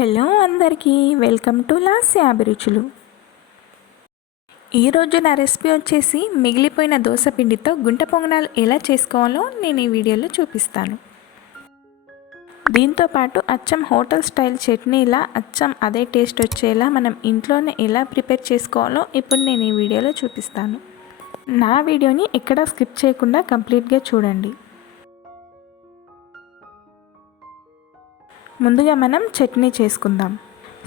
Hello అందరికీ welcome to Lasya అభిరుచులు. ఈరోజు నా రెసిపీ వచ్చేసి మిగిలిపోయిన దోశ పిండితో గుంట పొంగనాలు ఎలా చేసుకోవాలో నేను ఈ వీడియోలో చూపిస్తాను. దీంతో పాటు అచ్చం హోటల్ స్టైల్ చట్నీలా అచ్చం అదే టేస్ట్ వచ్చేలా మనం ఇంట్లోనే ఎలా ప్రిపేర్ చేసుకోవాలో ఇప్పుడు నేను ఈ వీడియోలో చూపిస్తాను. నా వీడియోని ఎక్కడా స్కిప్ చేయకుండా కంప్లీట్గా చూడండి. ముందుగా మనం చట్నీ చేసుకుందాం.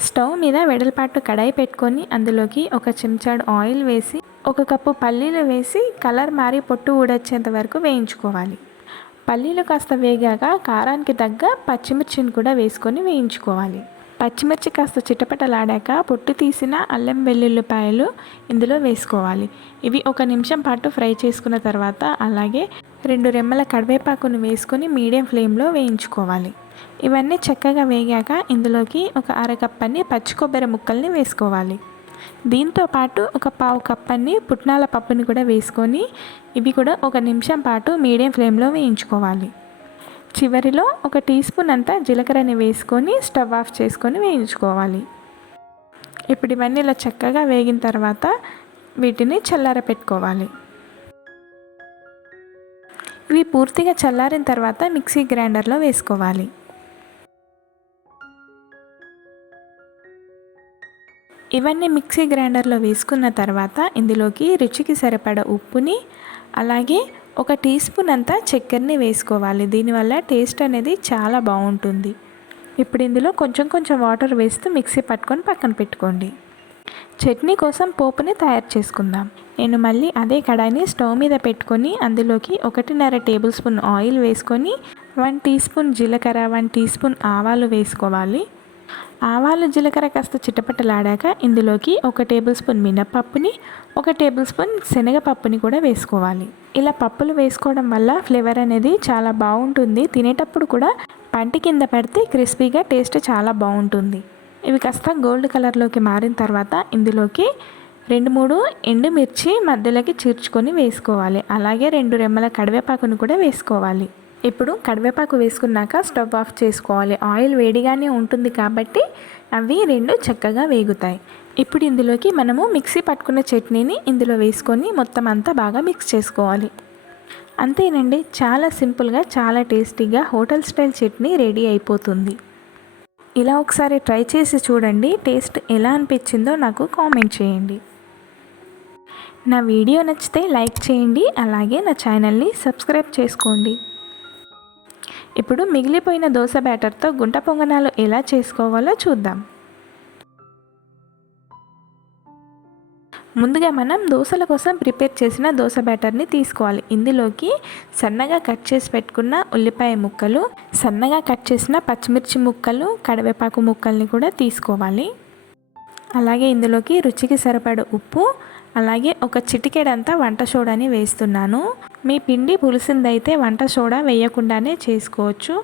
స్టవ్ మీద వెడల్పాటు కడాయి పెట్టుకొని అందులోకి ఒక చెంచాడు ఆయిల్ వేసి 1 కప్పు పల్లీలు వేసి కలర్ మారి పొట్టు ఊడొచ్చేంత వరకు వేయించుకోవాలి. పల్లీలు కాస్త వేగాక కారానికి తగ్గ పచ్చిమిర్చిని కూడా వేసుకొని వేయించుకోవాలి. పచ్చిమిర్చి కాస్త చిటపటలాడాక పొట్టు తీసిన అల్లం వెల్లుల్లిపాయలు ఇందులో వేసుకోవాలి. ఇవి 1 నిమిషం పాటు ఫ్రై చేసుకున్న తర్వాత అలాగే 2 రెమ్మల కరివేపాకును వేసుకొని మీడియం ఫ్లేమ్లో వేయించుకోవాలి. ఇవన్నీ చక్కగా వేగాక ఇందులోకి 1/2 కప్పని పచ్చి కొబ్బరి ముక్కల్ని వేసుకోవాలి. దీంతో పాటు 1/4 కప్పని పుట్నాల పప్పుని కూడా వేసుకొని ఇవి కూడా 1 నిమిషం పాటు మీడియం ఫ్లేమ్లో వేయించుకోవాలి. చివరిలో 1 టీ స్పూన్ అంతా జీలకర్రని వేసుకొని స్టవ్ ఆఫ్ చేసుకొని వేయించుకోవాలి. ఇప్పుడు ఇవన్నీ ఇలా చక్కగా వేగిన తర్వాత వీటిని చల్లారపెట్టుకోవాలి. ఇవి పూర్తిగా చల్లారిన తర్వాత మిక్సీ గ్రైండర్లో వేసుకోవాలి. ఇవన్నీ మిక్సీ గ్రైండర్లో వేసుకున్న తర్వాత ఇందులోకి రుచికి సరిపడ ఉప్పుని అలాగే 1 టీ స్పూన్ అంతా చక్కెరని వేసుకోవాలి. దీనివల్ల టేస్ట్ అనేది చాలా బాగుంటుంది. ఇప్పుడు ఇందులో కొంచెం వాటర్ వేస్తూ మిక్సీ పట్టుకొని పక్కన పెట్టుకోండి. చట్నీ కోసం పోపుని తయారు చేసుకుందాం. నేను మళ్ళీ అదే కడాయిని స్టవ్ మీద పెట్టుకొని అందులోకి 1.5 టేబుల్ స్పూన్ ఆయిల్ వేసుకొని 1 టీ స్పూన్ జీలకర్ర 1 టీ స్పూన్ ఆవాలు వేసుకోవాలి. ఆవాలు జీలకర్ర కాస్త చిటపటలాడాక ఇందులోకి 1 టేబుల్ స్పూన్ మినపప్పుని 1 టేబుల్ స్పూన్ శనగపప్పుని కూడా వేసుకోవాలి. ఇలా పప్పులు వేసుకోవడం వల్ల ఫ్లేవర్ అనేది చాలా బాగుంటుంది. తినేటప్పుడు కూడా పంటి కింద పడితే క్రిస్పీగా టేస్ట్ చాలా బాగుంటుంది. ఇవి కాస్త గోల్డ్ కలర్లోకి మారిన తర్వాత ఇందులోకి 2-3 ఎండుమిర్చి మధ్యలోకి చీర్చుకొని వేసుకోవాలి. అలాగే 2 రెమ్మల కరివేపాకును కూడా వేసుకోవాలి. ఇప్పుడు కరివేపాకు వేసుకున్నాక స్టవ్ ఆఫ్ చేసుకోవాలి. ఆయిల్ వేడిగానే ఉంటుంది కాబట్టి అవి 2 చక్కగా వేగుతాయి. ఇప్పుడు ఇందులోకి మనము మిక్సీ పట్టుకున్న చట్నీని ఇందులో వేసుకొని మొత్తం అంతా బాగా మిక్స్ చేసుకోవాలి. అంతేనండి, చాలా సింపుల్గా చాలా టేస్టీగా హోటల్ స్టైల్ చట్నీ రెడీ అయిపోతుంది. ఇలా ఒకసారి ట్రై చేసి చూడండి. టేస్ట్ ఎలా అనిపించిందో నాకు కామెంట్ చేయండి. నా వీడియో నచ్చితే లైక్ చేయండి. అలాగే నా ఛానల్ని సబ్స్క్రైబ్ చేసుకోండి. ఇప్పుడు మిగిలిపోయిన దోశ బ్యాటర్తో గుంట పొంగనాలు ఎలా చేసుకోవాలో చూద్దాం. ముందుగా మనం దోశల కోసం ప్రిపేర్ చేసిన దోశ బ్యాటర్ని తీసుకోవాలి. ఇందులోకి సన్నగా కట్ చేసి పెట్టుకున్న ఉల్లిపాయ ముక్కలు, సన్నగా కట్ చేసిన పచ్చిమిర్చి ముక్కలు, కరివేపాకు ముక్కల్ని కూడా తీసుకోవాలి. అలాగే ఇందులోకి రుచికి సరిపడ ఉప్పు, అలాగే 1 చిటికెడంతా వంట సోడాని వేస్తున్నాను. మీ పిండి పులిసిందైతే వంట సోడా వేయకుండానే చేసుకోవచ్చు.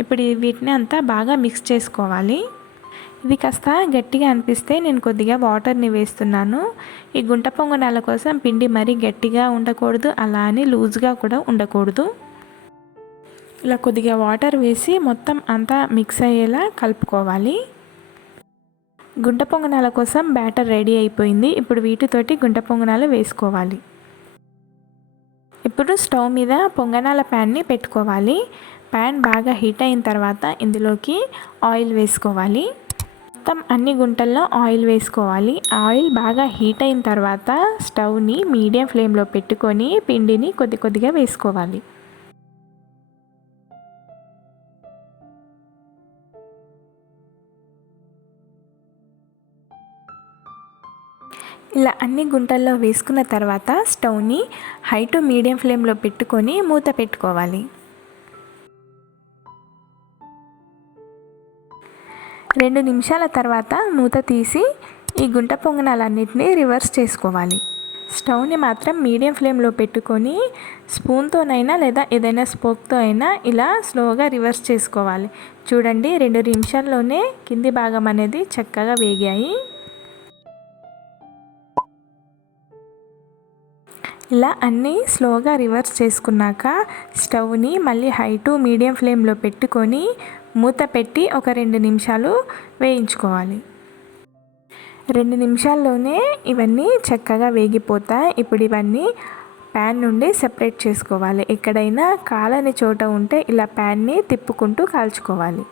ఇప్పుడు వీటిని అంతా బాగా మిక్స్ చేసుకోవాలి. ఇది కాస్త గట్టిగా అనిపిస్తే నేను కొద్దిగా వాటర్ని వేస్తున్నాను. ఈ గుంట పొంగనాల కోసం పిండి మరీ గట్టిగా ఉండకూడదు, అలా అని లూజ్గా కూడా ఉండకూడదు. ఇలా కొద్దిగా వాటర్ వేసి మొత్తం అంతా మిక్స్ అయ్యేలా కలుపుకోవాలి. గుంట పొంగనాల కోసం బ్యాటర్ రెడీ అయిపోయింది. ఇప్పుడు వీటితోటి గుంట పొంగనాలు వేసుకోవాలి. ఇప్పుడు స్టవ్ మీద పొంగనాల ప్యాన్ని పెట్టుకోవాలి. ప్యాన్ బాగా హీట్ అయిన తర్వాత ఇందులోకి ఆయిల్ వేసుకోవాలి. మొత్తం అన్ని గుంటల్లో ఆయిల్ వేసుకోవాలి. ఆయిల్ బాగా హీట్ అయిన తర్వాత స్టవ్ని మీడియం ఫ్లేమ్లో పెట్టుకొని పిండిని కొద్దిగా వేసుకోవాలి. ఇలా అన్ని గుంటల్లో వేసుకున్న తర్వాత స్టవ్ని హై టు మీడియం ఫ్లేమ్లో పెట్టుకొని మూత పెట్టుకోవాలి. 2 నిమిషాల తర్వాత మూత తీసి ఈ గుంట పొంగనాలన్నింటినీ రివర్స్ చేసుకోవాలి. స్టవ్ని మాత్రం మీడియం ఫ్లేమ్లో పెట్టుకొని స్పూన్తోనైనా లేదా ఏదైనా స్పోక్తో అయినా ఇలా స్లోగా రివర్స్ చేసుకోవాలి. చూడండి, 2 నిమిషాల్లోనే కింది భాగం అనేది చక్కగా వేగాయి. ఇలా అన్నీ స్లోగా రివర్స్ చేసుకున్నాక స్టవ్ని మళ్ళీ హై టు మీడియం ఫ్లేమ్లో పెట్టుకొని మూత పెట్టి ఒక 2 నిమిషాలు వేయించుకోవాలి. 2 నిమిషాల్లోనే ఇవన్నీ చక్కగా వేగిపోతాయి. ఇప్పుడు ఇవన్నీ ప్యాన్ నుండి సెపరేట్ చేసుకోవాలి. ఎక్కడైనా కాలని చోట ఉంటే ఇలా ప్యాన్ని తిప్పుకుంటూ కాల్చుకోవాలి.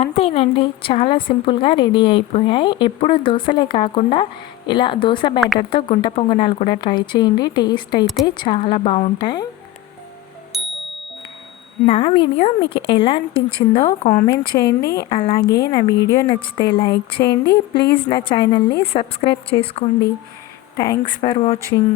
అంతేనండి, చాలా సింపుల్గా రెడీ అయిపోయాయి. ఎప్పుడు దోశలే కాకుండా ఇలా దోశ బ్యాటర్తో గుంట పొంగనాలు కూడా ట్రై చేయండి. టేస్ట్ అయితే చాలా బాగుంటాయి. నా వీడియో మీకు ఎలా అనిపించిందో కామెంట్ చేయండి. అలాగే నా వీడియో నచ్చితే లైక్ చేయండి. ప్లీజ్ నా ఛానల్ని సబ్స్క్రైబ్ చేసుకోండి. Thanks for watching.